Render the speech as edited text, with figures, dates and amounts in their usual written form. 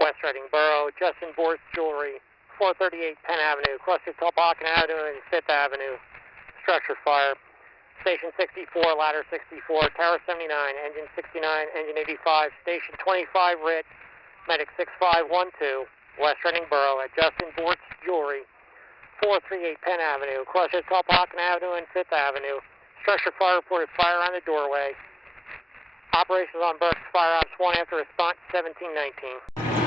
West Reading Borough, Justin Bort's Jewelry, 438 Penn Avenue, cluster Tulbockin Avenue and 5th Avenue. Structure fire. Station 64, ladder 64, tower 79, engine 69, engine 85, station 25, Rit, medic 6512, West Reading Borough at Justin Bort's Jewelry, 438 Penn Avenue, cluster Tulbockin Avenue and 5th Avenue. Structure fire reported fire on the doorway. Operations on Burke's Fire Ops 1 after response 1719.